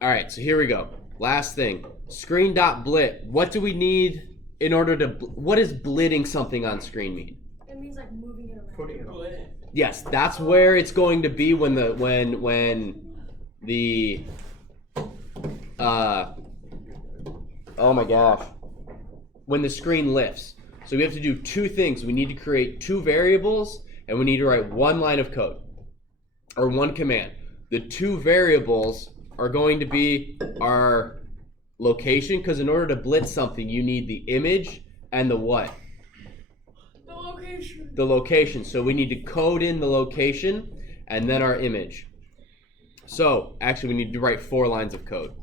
All right, so here we go. Last thing, screen.blit. What do we need in order to, what does blitting something on screen mean? It means like moving it around. Putting it on. Yes, that's where it's going to be when the oh my gosh, when the screen lifts. So we have to do two things. We need to create two variables and we need to write one line of code or one command. The two variables are going to be our location, because in order to blitz something you need the image and the what? The location. The location. So we need to code in the location and then our image. So actually we need to write 4 lines of code.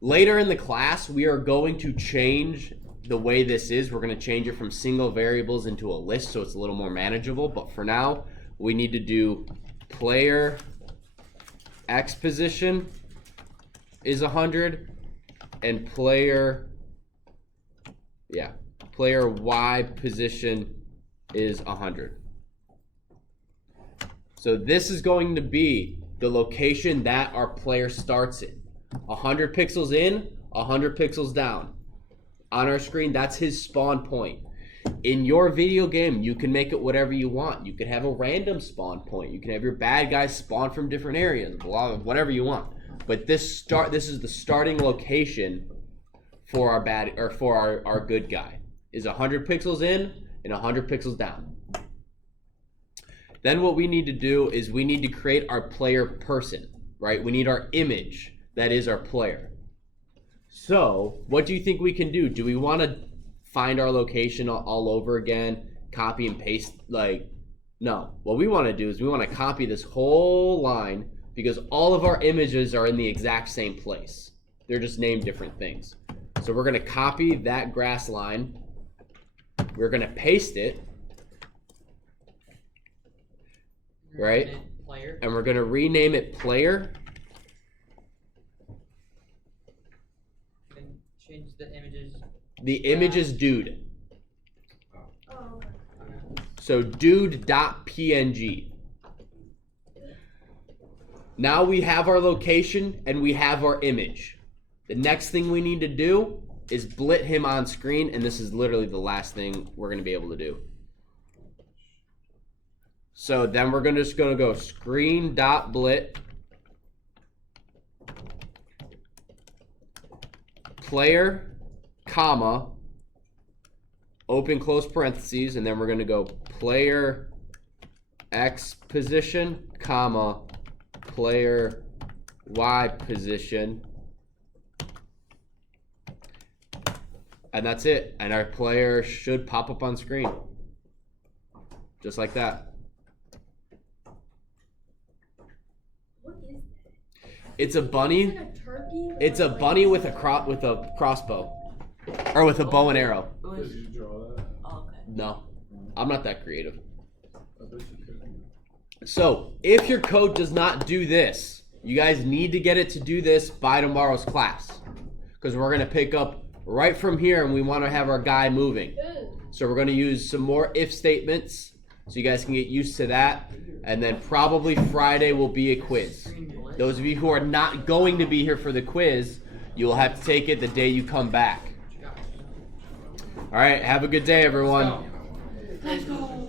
Later in the class we are going to change the way this is. We're going to change it from single variables into a list so it's a little more manageable, but for now we need to do player X position is 100 and player Y position is 100. So this is going to be the location that our player starts in. 100 pixels in, 100 pixels down. On our screen, that's his spawn point. In your video game, you can make it whatever you want. You can have a random spawn point. You can have your bad guys spawn from different areas, whatever you want. But this is the starting location for our good guy. Is 100 pixels in and 100 pixels down. Then what we need to do is we need to create our player person, right? We need our image that is our player. So what do you think we can do? Do we want to find our location all over again, copy and paste? No. What we want to do is we want to copy this whole line because all of our images are in the exact same place. They're just named different things. So we're going to copy that grass line. We're going to paste it, right? Player. And we're going to rename it player. Then change the images. The image is dude. Oh, okay. So dude.png. Now we have our location and we have our image. The next thing we need to do is blit him on screen, and this is literally the last thing we're going to be able to do. So then we're just going to go screen.blit player, comma, open close parentheses, and then we're going to go player X position, comma, player Y position, and that's it. And our player should pop up on screen just like that. What is that? It's a bunny. Like a turkey? It's a bunny with a crossbow, or with a bow and arrow. Did you draw that? Oh, okay. No, I'm not that creative. I bet you could. So if your code does not do this, you guys need to get it to do this by tomorrow's class, because we're going to pick up right from here and we want to have our guy moving. So we're going to use some more if statements so you guys can get used to that, and then probably Friday will be a quiz. Those of you who are not going to be here for the quiz, you will have to take it the day you come back. All right, have a good day, everyone. Let's go.